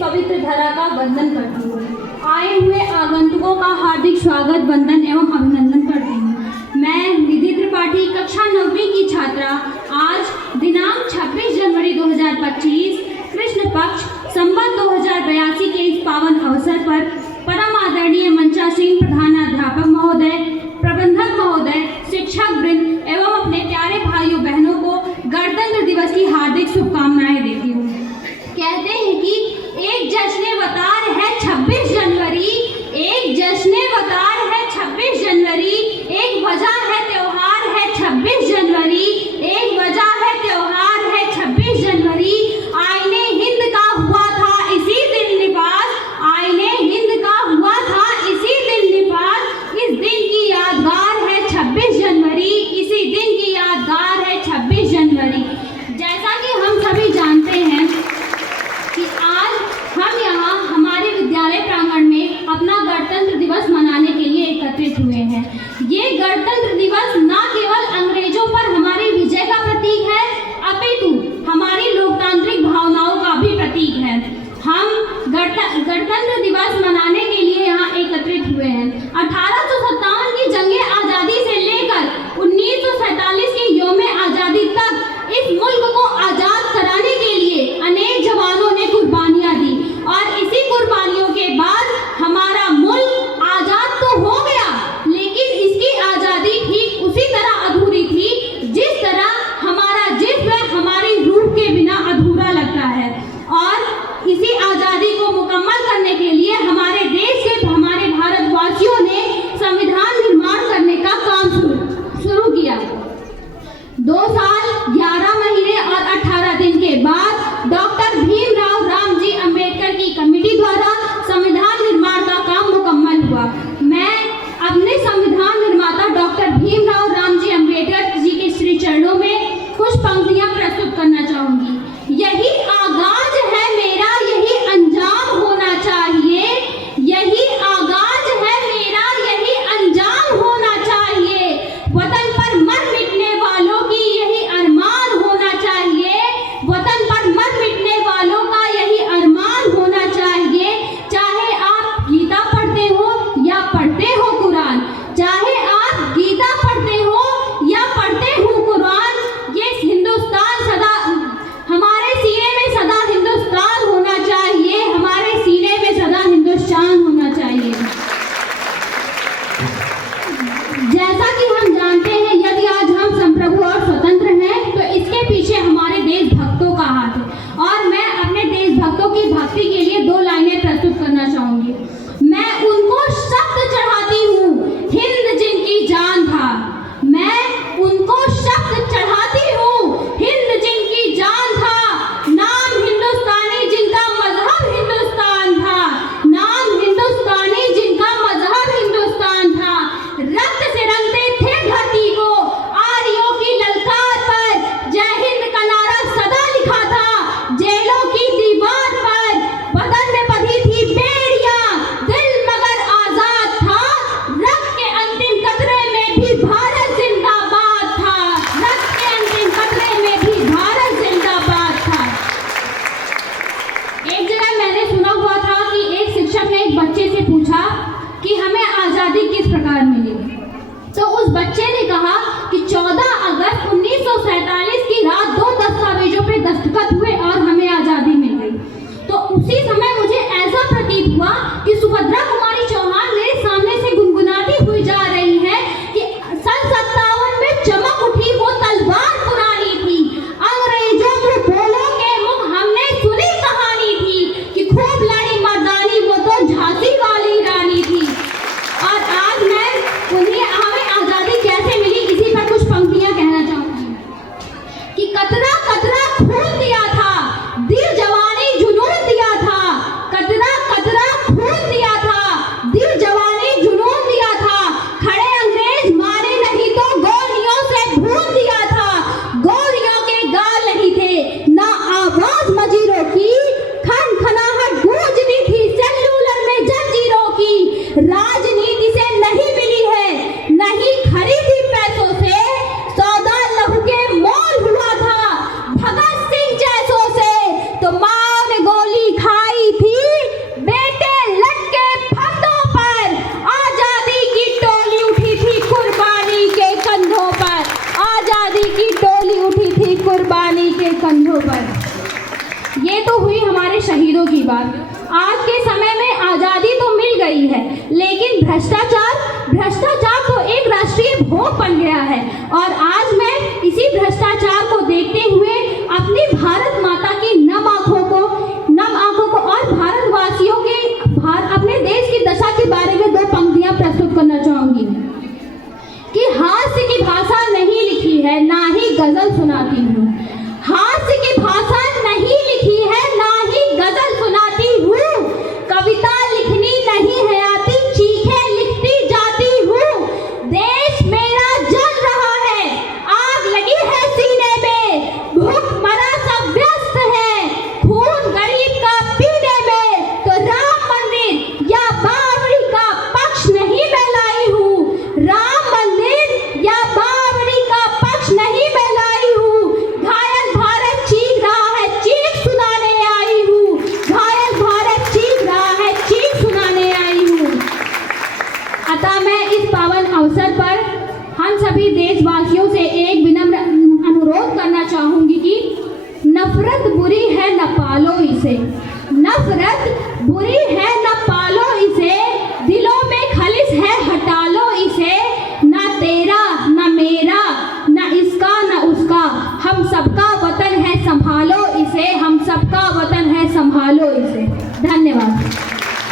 पवित्र धरा का वंदन करती हूँ। आए हुए आगंतुकों का हार्दिक स्वागत, वंदन एवं अभिनंदन करती हूँ। मैं निधि त्रिपाठी कक्षा 9वीं की छात्रा आज दिनांक 26 जनवरी 2025 कृष्ण पक्ष संवत 2082 के इस पावन अवसर पर परम आदरणीय मंचा सिंह प्रधानाध्यापक महोदय, प्रबंधक महोदय, शिक्षक वृंद एवं अपने प्यारे भाइयों बहनों को गणतंत्र दिवस की हार्दिक शुभकामनाएं देती हूँ। कहते हैं कि एक जश्न वतार है 26 जनवरी, एक जश्न वतार है 26 जनवरी, एक वजह है त्योहार है 26 जनवरी, एक वजह है त्योहार है 26 जनवरी। आईने हिंद का हुआ था इसी दिन निवास, आईने हिंद का हुआ था इसी दिन निवास, इस दिन की यादगार है 26 जनवरी, इसी दिन की यादगार है 26 जनवरी। जैसा कि हम सभी जानते हैं कि आज हम यहाँ हमारे विद्यालय प्रांगण में अपना गणतंत्र दिवस मनाने के लिए एकत्रित हुए हैं। ये गणतंत्र दिवस न केवल अंग्रेजों पर हमारी विजय का प्रतीक है, अपितु हमारी लोकतांत्रिक भावनाओं का भी प्रतीक है। हम गणतंत्र दिवस मनाने के लिए यहाँ एकत्रित हुए हैं। 1857 की जंगे आज़ादी से लेकर 1947 के यौम आज़ादी तक इस मुल्क को आज़ाद कराने के लिए अनेक जवानों ने कुर्बानियां दी और इसी कुर्बानियों के बाद हमारा मुल्क आज़ाद तो हो गया, लेकिन इसकी आज़ादी ठीक उसी तरह अधूरी थी जिस तरह हमारा जिस्म हमारी रूह के बिना अधूरा लगता है। और इसी आज़ादी को मुकम्मल करने के लिए हमारे देश के हमारे भारतवासियों ने संविधान निर्माण करने का काम शुरू किया। 2 साल 11 महीने और 18 दिन के बाद डॉक्टर भीमराव रामजी अंबेडकर की कमेटी द्वारा संविधान निर्माण का काम मुकम्मल हुआ। मैं अपने संविधान निर्माता डॉक्टर भीमराव रामजी अंबेडकर जी के श्री चरणों में कुछ पंक्तियां प्रस्तुत करना चाहूंगी। यही आगाज है मेरा, यही अंजाम होना चाहिए, यही आगाज है मेरा, यही अंजाम होना चाहिए, वतन पर मर मिटने वालों की यही अरमान होना चाहिए, वतन पर मर मिटने वालों का यही अरमान होना चाहिए। चाहे आप गीता पढ़ते हो या पढ़ते हो कुरान, चाहे आप गीता पढ़ते हो या पढ़ते हो कुरान, ये हिंदुस्तान सदा हमारे सीने में सदा हिंदुस्तान होना चाहिए, हमारे सीने में सदा हिंदुस्तान होना चाहिए। जैसा कि हम जानते हैं, यदि आज हम संप्रभु और स्वतंत्र हैं तो इसके पीछे हमारे देशभक्तों का हाथ है। और मैं अपने देशभक्तों की भक्ति के लिए 2 लाइनें प्रस्तुत करना चाहूंगी। मैं उनको शब्द चढ़ाती हूँ, हिंद जिनकी जान था, मैं उनको शब्द चढ़ाती हूँ, हिंद जिनकी जान था, नाम हिंदुस्तानी जिनका मजहब हिंदुस्तान था, नाम हिंदुस्तानी जिनका मजहब हिंदुस्तान था, रक्त से रंगते थे धरती को आर्यों की ललकार पर, जय हिंद का नारा सदा लिखा था जेलों की दीवार पर, बदन में बंधी थी बेड़ियां, दिल मगर आजाद था, रक्त के अंतिम कतरे में भी भारत जिंदाबाद था, रक्त के अंतिम कतरे में भी भारत जिंदाबाद था। एक जगह मैंने सुना हुआ था कि एक शिक्षक ने एक बच्चे से पूछा कि हमें आज़ादी किस प्रकार मिली, तो उस बच्चे ने कहा कि 14 अगस्त 1947 की रात 2 दस्तावेजों पे दस्तखत हुए और हमें आज़ादी मिल गई। तो उसी समय मुझे ऐसा प्रतीत हुआ कि सुभद्रा कुमारी चौहान मेरे सामने से गुनगुनाती हुई जा रही है कि सन 57 में चमक उठी वो तलवार पुरानी थी, अंग्रेजों के बोलों के मुख हमने सुनी कहानी थी कि खूब लड़ी मर्दानी वो तो झांसी वाली रानी थी। और आज मैं उन्हें हमें आज़ादी कैसे मिली इसी पर कुछ पंक्तियां कहना चाहूंगी कि कतरा कतरा खून दिया था, दिल जवानी जुनून दिया था, कतरा कतरा खून दिया था, दिल जवानी जुनून दिया था, खड़े अंग्रेज मारे नहीं तो गोलियों से भून दिया था, गोलियों के गाल नहीं थे ना आवाज मजीरों की, खन खनाहट गूंजती थी सेल्यूलर में जंजीरों की, राजनीति से नहीं मिली है नहीं खरीदी पैसों से, सौदा लहू के मोल हुआ था, के कंधों पर। ये तो हुई हमारे शहीदों की बात। आज के समय में आज़ादी तो मिल गई है, लेकिन भ्रष्टाचार तो एक राष्ट्रीय भोग बन गया है। और आज मैं इसी भ्रष्टाचार को देखते हुए अपनी भारत माता की नम आंखों को और भारतवासियों के अपने देश की दशा के बारे में दो पंक्तियां प्रस्तुत करना चाहूंगी कि हास्य की भाषा नहीं लिखी है, ना ही गजल सुनाती हूँ। हास्य की भाषा नहीं लिखी है, ना ही गजल सुनाती हूँ। कविता लिखनी नहीं है आती, चीखे लिखती जाती हूँ। देश मेरा जल रहा है, आग लगी है सीने में, भूख मरा सब व्यस्त है, खून गरीब का पीने में। तो राम मंदिर या बावड़ी का पक्ष नहीं मैं लाई हूँ, राम मंदिर या बावड़ी का पक्ष नहीं मैं लाई हूँ। घायल भारत चीख रहा है, चीख सुनाने आई हूँ। घायल भारत चीख रहा है, चीख सुनाने आई हूँ। अतः मैं इस पावन अवसर पर हम सभी देशवासियों से एक विनम्र अनुरोध करना चाहूंगी कि नफरत बुरी है, न पालो इसे। नफरत बुरी है,